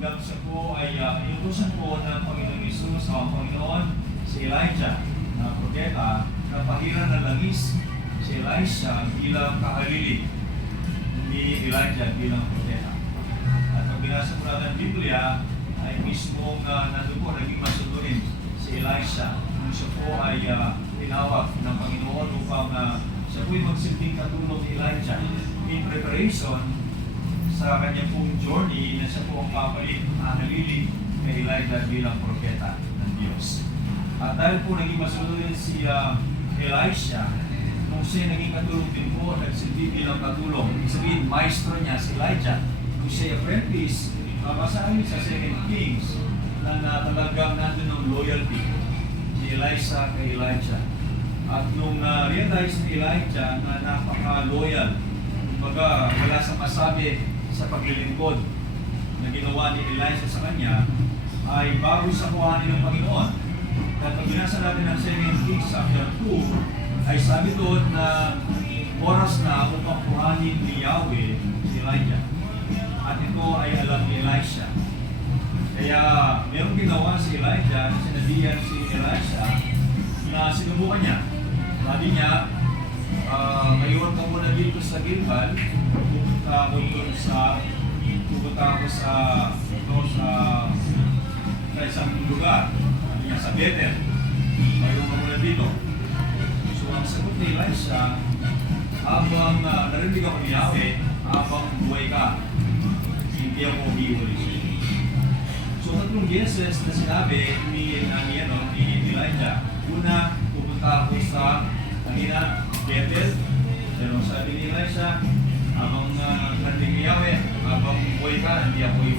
hanggang sa po ay inutusan po ng Panginoon Hesus ang Panginoon si Elijah na propeta na pahiran ng langis si Elisha bilang kahalili ni Elijah bilang propeta. At pag binasa po natin ang Biblia ay mismo nandun po naging masunurin si Elisha kung siya po ay tinawag ng Panginoon upang siya po ay magsilbing katulong ni Elijah in preparation sa kanyang pong journey na siya po ang papalit na halili kay Elijah bilang propeta ng Diyos. At dahil po naging masunurin si Elisha, nung siya naging katulong din po, nagsilbi bilang katulong. Ibig sabihin, maestro niya si Elijah. Nung siya apprentice, masasabi sa 2 Kings na talagang nandun ng loyalty ni Elisha kay Elijah. At nung realize ni Elijah na napaka-loyal, kumbaga wala sa masabi sa paglilingkod na ginawa ni Elisha sa kanya, ay bago sa kuhanin ng Panginoon. At pag binasa natin ang 2 Kings chapter 2, ay sabi doon na oras na upang kuhanin ni Yahweh si Elijah. At ito ay alam ni Elisha. Kaya mayroong ginawa si Elijah, sinabihan si Elisha na sinubukan niya. Sabi niya, mayroon ka muna dito sa Gilgal, pupunta ako sa isang lugar. Sabi niya sa Bethel, mayroon ka muna dito. So ang sagot ni Elisha, habang narinig ako ni Yahweh, habang buhay ka, hindi ako hiwalay siya. So tatlong beses na sinabi ni Elijah, una, pupunta ako sa Bethel. Pero sabi ni Elisha, habang narinig ni Yahweh, habang buhay ka, hindi ako hiwalay.